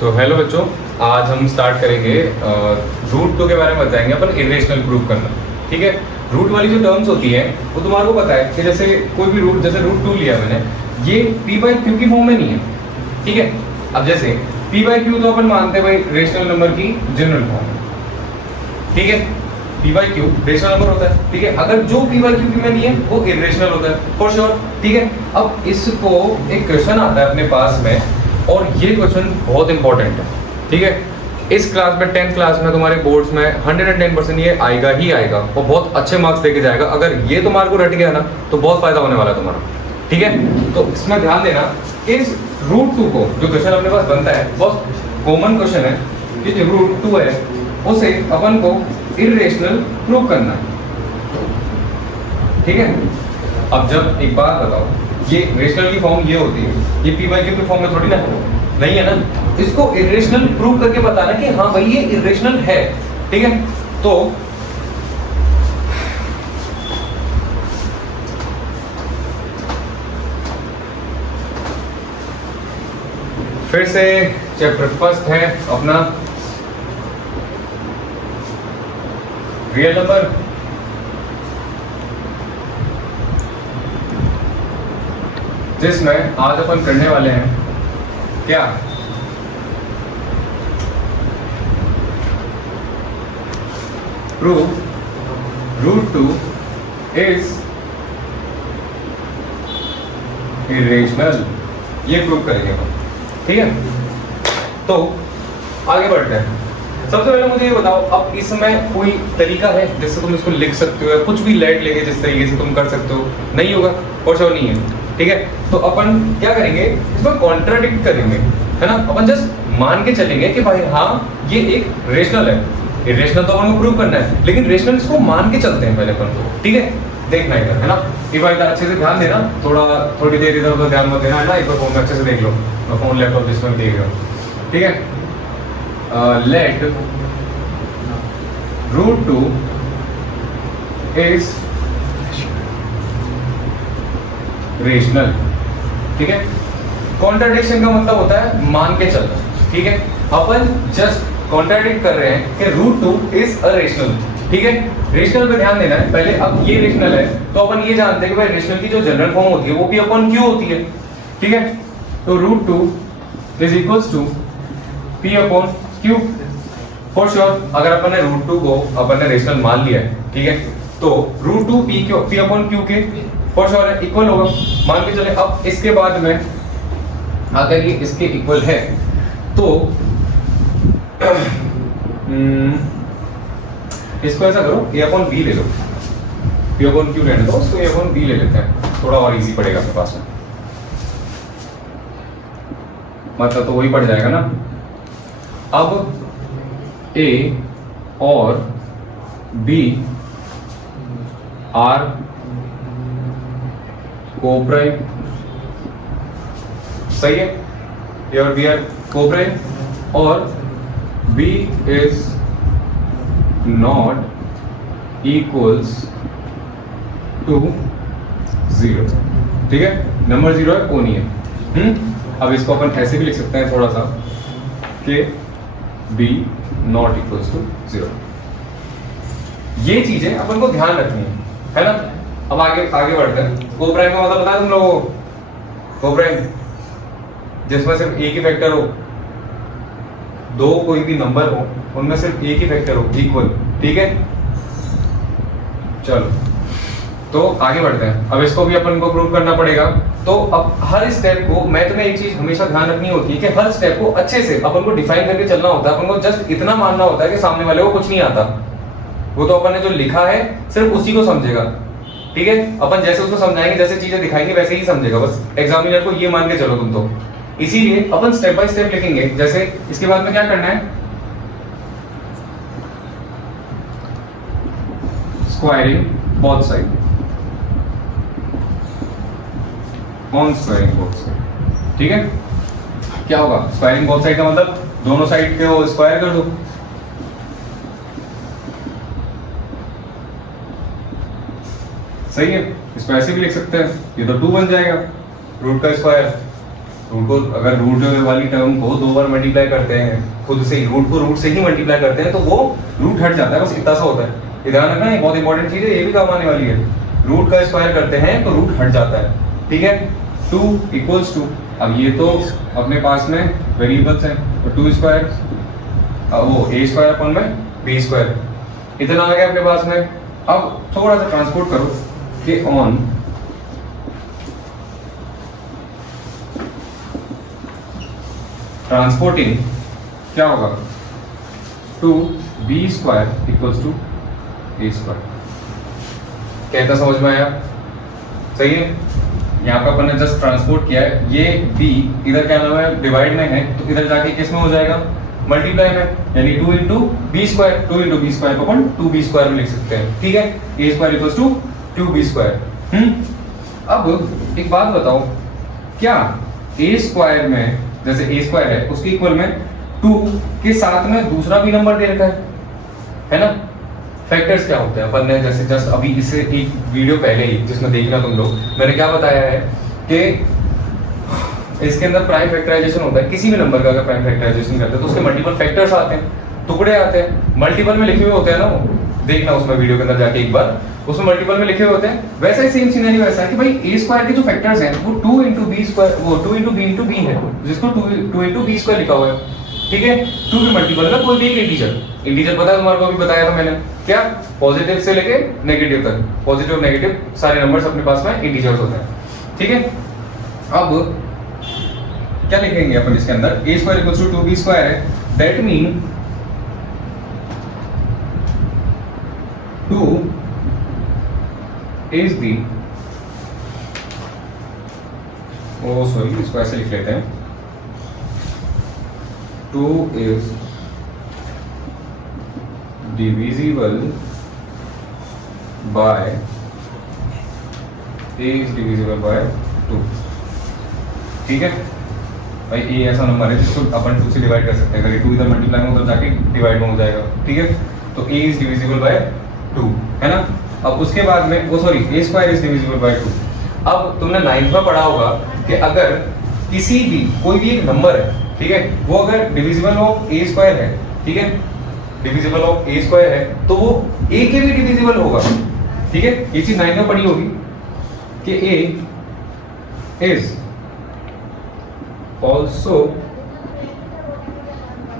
तो हेलो बच्चों, आज हम स्टार्ट करेंगे रूट टू के बारे में बताएंगे अपन इरेशनल प्रूव करना। ठीक है, रूट वाली जो टर्म्स होती हैं वो तुम्हारे को पता है कि जैसे कोई भी रूट, जैसे रूट टू लिया मैंने, ये पी बाई क्यू की फॉर्म में नहीं है। ठीक है, अब जैसे पी बाई क्यू तो अपन मानते हैं भाई रेशनल नंबर की जनरल फॉर्म। ठीक है, P by Q rational number होता है। ठीक है, अगर जो पी बाई क्यू में नहीं है वो इरेशनल होता है फॉर श्योर। ठीक है, अब इसको एक क्वेश्चन आता है अपने पास में, और ये क्वेश्चन बहुत इंपॉर्टेंट है। ठीक है, इस क्लास में 10th क्लास में तुम्हारे बोर्ड्स में 110% ये आएगा ही आएगा और बहुत अच्छे मार्क्स देके जाएगा। अगर ये तुम्हारे को रट गया ना तो बहुत फायदा होने वाला है तुम्हारा। ठीक है, तो इसमें ध्यान देना, इस रूट टू को जो क्वेश्चन अपने पास बनता है बहुत कॉमन क्वेश्चन है कि जो रूट टू है उसे अपन को इरेशनल प्रूव करना है। ठीक है, अब जब एक बात बताओ, ये रेशनल की फॉर्म ये होती है, ये पी बाई क्यू की फॉर्म में थोड़ी ना नहीं है ना। इसको इरेशनल प्रूव करके बताना कि हाँ भाई ये इरेशनल है। ठीक है, तो फिर से चैप्टर फर्स्ट है अपना रियल नंबर। जिसमें आज अपन करने वाले हैं क्या, prove root two is irrational. ये प्रूव करेंगे अपन। ठीक है, तो आगे बढ़ते हैं। सबसे पहले मुझे ये बताओ, अब इसमें कोई तरीका है जिससे तुम इसको लिख सकते हो या कुछ भी लेट लेके जिस तरीके से तुम कर सकते हो? नहीं होगा, और श्योर नहीं है। ठीक है, तो अपन क्या करेंगे, इसमें कॉन्ट्राडिक्ट करेंगे, है ना। अपन जस्ट मान के चलेंगे कि भाई हाँ ये एक रेशनल है। इरेशनल तो अपन को प्रूव करना है, लेकिन रेशनल इसको मान के चलते हैं पहले अपन को। ठीक है, देखना इधर, है ना। एक बार अच्छे से ध्यान देना, थोड़ी देर इधर उधर ध्यान मत देना, है ना। एक बार फोन में अच्छे से देख लो, मैं फोन लैपटॉप जिसमें देख रहा हूँ। ठीक है, let root two is rational. ठीक है, कॉन्ट्राडिक्शन का मतलब होता है मान के चलना। ठीक है, अपन जस्ट कॉन्ट्राडिक्ट कर रहे हैं कि root two is a rational. ठीक है, रेशनल पे ध्यान देना है पहले। अब ये रेशनल है तो अपन ये जानते हैं कि भाई रेशनल की जो जनरल फॉर्म होती है वो पी अपॉन क्यू होती है। ठीक है, तो root two is equals to P upon Q for sure. अगर अपन ने रूट टू को अपन ने रेशनल मान लिया है, ठीक है, तो root two P upon Q के फॉर श्योर है इक्वल होगा, मान के चले। अब इसके बाद में अगर ये इसके इक्वल है तो इसको ऐसा करो, ए अपॉन बी ले लो, पी अपॉन क्यू रहने दो, उसको ए अपॉन बी ले लेते हैं, थोड़ा और इजी पड़ेगा अपने पास में। मतलब तो वही पड़ जाएगा ना। अब ए और बी आर कोप्राइम, सही है, ए और बी आर कोप्राइम, और B is not equals to 0। ठीक है, नंबर 0 है, ओ नहीं है। अब इसको अपन ऐसे भी लिख सकते हैं थोड़ा सा कि बी नॉट इक्वल्स टू 0। ये चीजें अपन को ध्यान रखनी है ना। अब आगे बढ़ते हैं। कोप्राइम का मतलब पता है तुम लोगों को? कोप्राइम जिसमें सिर्फ एक ही फैक्टर हो, दो कोई भी नंबर हो उनमें सिर्फ एक ही फैक्टर हो इक्वल। ठीक है, चलो तो आगे बढ़ते हैं। अब इसको भी अपन को प्रूव करना पड़ेगा। तो अब हर स्टेप को, मैं तुम्हें एक चीज हमेशा ध्यान रखनी होती है कि हर स्टेप को अच्छे से अपन को डिफाइन करके चलना होता है। अपन को जस्ट इतना मानना होता है कि सामने वाले को कुछ नहीं आता, वो तो अपन ने जो लिखा है सिर्फ उसी को समझेगा। ठीक है, अपन जैसे उसको समझाएंगे, जैसे चीजें दिखाएंगे वैसे ही समझेगा। बस एग्जामिनर को ये मान के चलो तुम तो। इसीलिए अपन स्टेप बाय स्टेप लिखेंगे। जैसे इसके बाद में क्या करना है, squaring both side, on squaring both side. ठीक है, क्या होगा स्क्वायरिंग बोथ साइड का मतलब दोनों साइड को स्क्वायर कर दो। सही है, इसको ऐसे भी लिख सकते हैं, ये तो 2 बन जाएगा रूट का स्क्वायर। रूट को अगर रूट वाली टर्म को 2 बार मल्टीप्लाई करते हैं खुद से ही, रूट को रूट से ही मल्टीप्लाई करते हैं तो वो रूट हट जाता है, बस इतना सा होता है। ये ध्यान रखना, ये बहुत इंपॉर्टेंट चीज है, ये भी काम आने वाली है। रूट का स्क्वायर करते हैं तो रूट हट जाता है, ठीक है। 2 इक्वल्स टू, अब ये तो अपने पास में वेरिएबल्स हैं, तो 2 स्क्वायर वो a स्क्वायर अपन में b स्क्वायर, इतना आ गया अपने पास में। अब थोड़ा सा ट्रांसपोर्ट करो कि ऑन ट्रांसपोर्टिंग क्या होगा, 2b square equals to a square. कहता समझ में आया? सही है। यहाँ पे अपन ने जस्ट ट्रांसपोर्ट किया है, ये b इधर क्या नाम है डिवाइड में है, तो इधर जाके किस में हो जाएगा, मल्टीप्लाई में, यानी 2 into B square, 2 into B square को अपन 2b स्क्वायर में लिख सकते हैं, ठीक है। a square equals to 2b square. अब एक बात बताओ, क्या a स्क्वायर में जैसे a स्क्वायर है उसके इक्वल में 2 के साथ में दूसरा भी नंबर दे रखा है ना। फैक्टर्स क्या होते हैं, अपन ने जैसे जस्ट अभी इससे एक वीडियो पहले ही जिसमें देखना तुम लोग, मैंने क्या बताया है कि इसके अंदर प्राइम फैक्टराइजेशन होता है। किसी भी नंबर का अगर प्राइम फैक्टराइजेशन करते हैं तो उसके मल्टीपल फैक्टर्स आते हैं, टुकड़े आते हैं, मल्टीपल में लिखे हुए होते हैं ना, वो देखना उसमें वीडियो के अंदर जाके एक बार, उसमें मल्टीपल में लिखे हुए होते हैं। वैसा ही सेम सिनेरियो ऐसा है कि भाई a स्क्वायर के जो फैक्टर्स हैं वो 2 इंटू बी स्क्वायर, वो 2 इंटू बी इंटू बी है, जिसको 2 इंटू बी स्क्वायर लिखा हुआ है, ठीक है। 2 के मल्टीपल में कोई भी एक इंटीजर पता है तुम्हारे को, अभी बताया था मैंने, क्या पॉजिटिव से लेके नेगेटिव तक, पॉजिटिव नेगेटिव सारे नंबर्स अपने पास में इंटीजर्स होते हैं, ठीक है। अब क्या लिखेंगे अपन इसके अंदर, a square equals to 2b square है, दैट मीन 2 is the, इसको ऐसे लिख लेते हैं, 2 is divisible by, a is divisible by 2, ठीक है भाई। a ऐसा नंबर है जिसको अपन 2 से डिवाइड कर सकते हैं, अगर 2 इधर मल्टीप्लाई में उधर जाके डिवाइड में हो जाएगा, ठीक है। तो a is divisible by 2 है ना। अब उसके बाद में a square is divisible by 2। अब तुमने 9th में पढ़ा होगा कि अगर किसी भी कोई भी एक नंबर है, ठीक है, वो अगर डिविजिबल ऑफ a स्क्वायर है, ठीक है, डिविजिबल ऑफ a स्क्वायर है तो वो a के भी डिविजिबल होगा, ठीक है। ये चीज 9th में पढ़ी होगी कि a is also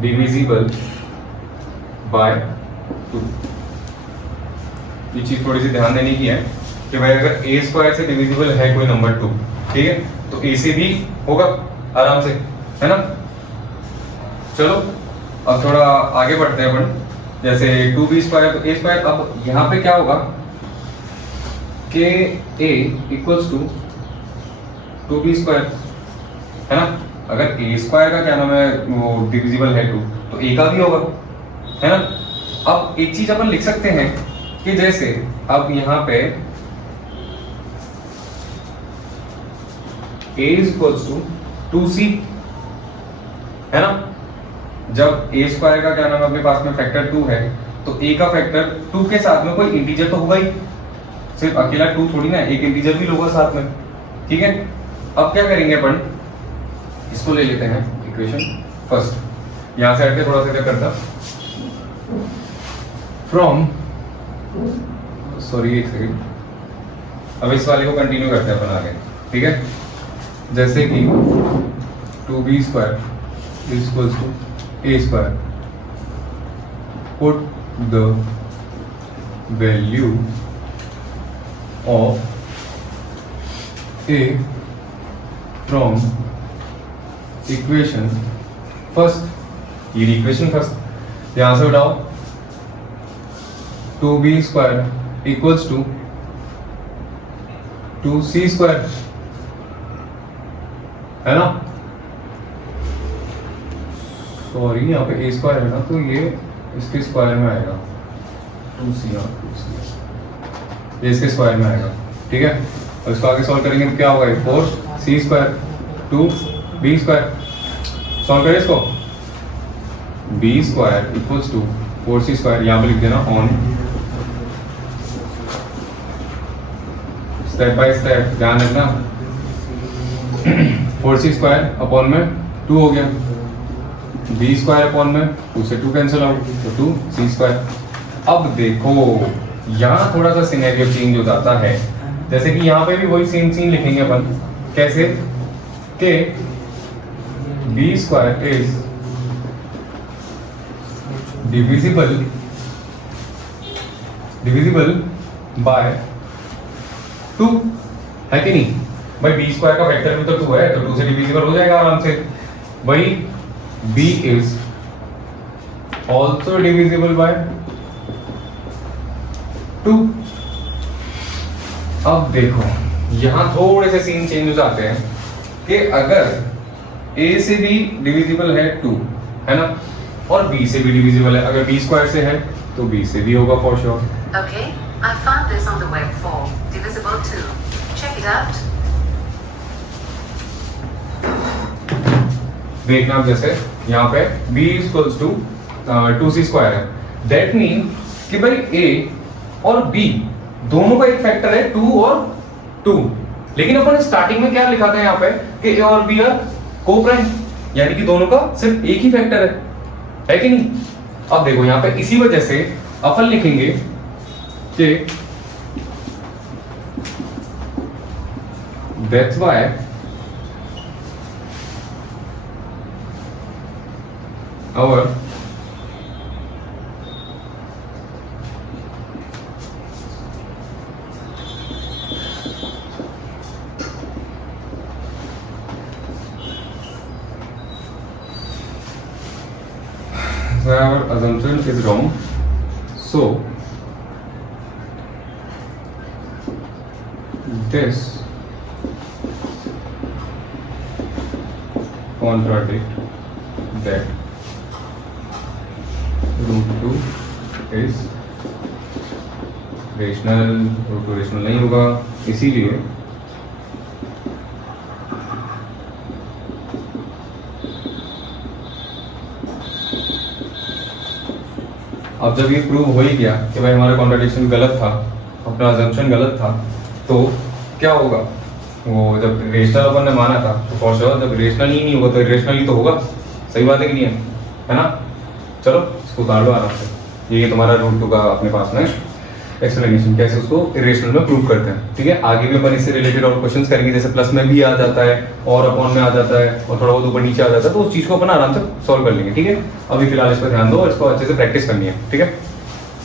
divisible by 2। ये चीज थोड़ी सी ध्यान देने की है कि भाई अगर a स्क्वायर से डिविजिबल है कोई नंबर 2, ठीक है, तो a से भी होगा आराम से, है ना। चलो अब थोड़ा आगे बढ़ते हैं अपन, जैसे 2b स्क्वायर, तो a स्क्वायर, अब यहाँ पे क्या होगा कि a equals to 2b square, है ना। अगर a स्क्वायर का क्या नाम है वो डिविजिबल है 2, तो a का भी होगा, है ना। अब एक चीज अपन लिख सकते हैं कि जैसे अब यहाँ पे a इक्वल्स टू 2c, है ना। जब a स्क्वायर का क्या नाम है अपने पास में फैक्टर 2 है, तो a का फैक्टर 2 के साथ में कोई इंटीजर तो होगा ही, सिर्फ अकेला 2 थोड़ी ना, एक इंटीजर भी होगा साथ में, ठीक है। अब क्या करेंगे अपन, इसको ले लेते हैं इक्वेशन फर्स्ट, यहां से हटके थोड़ा सा क्या करता, फ्रॉम एक सेकेंड, अब इस वाले को कंटिन्यू करते हैं अपन आगे, ठीक है। जैसे कि 2b square equals to a square, put the value of a from equation first, ये इक्वेशन फर्स्ट, यहां से उठाओ 2b square equals to 2c square, है ना। सॉरी यहाँ पे a स्क्वायर है ना, तो ये इसके स्क्वायर में आएगा 2c, ये इसके स्क्वायर में आएगा, ठीक है। और इसको आगे सॉल्व करेंगे तो क्या होगा, 4c square 2b square, solve करें इसको, b square equals to 4c square, यहाँ पे लिख देना ऑन, स्टेप बाय स्टेप ध्यान रखना। 4c² अपॉन में 2 हो गया, b² अपॉन में 2 से 2 कैंसिल आउट तो 2c²। अब देखो यहाँ थोड़ा सा सिनेरियो चेंज हो जाता है, जैसे कि यहाँ पे भी वही सेम सीन लिखेंगे अपन, कैसे कि b² इज डिविजिबल बाय 2, है कि नहीं भाई? b² का फैक्टर भी तो 2 है, तो 2 से डिविजिबल हो जाएगा आराम से। वही b is also divisible by 2। अब देखो यहां थोड़े से सीन चेंज हो जाते हैं कि अगर a से भी डिविजिबल है 2, है ना, और b से भी डिविजिबल है, अगर b² से है तो b से भी होगा for sure. Okay, I found this on the web form. Divisible 2. Check it out. देखना आप जैसे यहाँ पे b इक्वल्स टू 2c² है, दैट मीन कि भाई a और b दोनों का एक फैक्टर है 2 और 2, लेकिन अपन स्टार्टिंग में क्या लिखा था यहाँ पे कि a और b आर को-प्राइम, यानी कि दोनों का सिर्फ एक ही फैक्टर है कि नहीं? अब देखो यहाँ पे इसी वजह से अपन लिखेंगे कि that's why our assumption is wrong, so this contradict that √2 is rational, √2 rational नहीं होगा, इसीलिए अब जब ये प्रूव हो ही गया कि भाई हमारा कॉन्ट्रडिक्शन गलत था, अपना अजम्पशन गलत था, तो क्या होगा? वो जब रेशनल अपन ने माना था तो फॉर श्योर जब रेशनल ही नहीं होगा तो इरेशनल ही तो होगा। सही बात है कि नहीं है ना? चलो इसको उतार लो आराम से। ये तुम्हारा √2 का अपने पास में एक्सप्लेनेशन कैसे उसको इरेशनल में प्रूव करते हैं। ठीक है, आगे भी अपन इससे रिलेटेड और क्वेश्चंस करेंगे, जैसे प्लस में भी आ जाता है और अपॉन में आ जाता है और थोड़ा बहुत ऊपर नीचे आ जाता है, तो उस चीज़ को अपन आराम से सॉल्व कर लेंगे। ठीक है, अभी फिलहाल इस पर ध्यान दो और इसको अच्छे से प्रैक्टिस करनी है। ठीक है।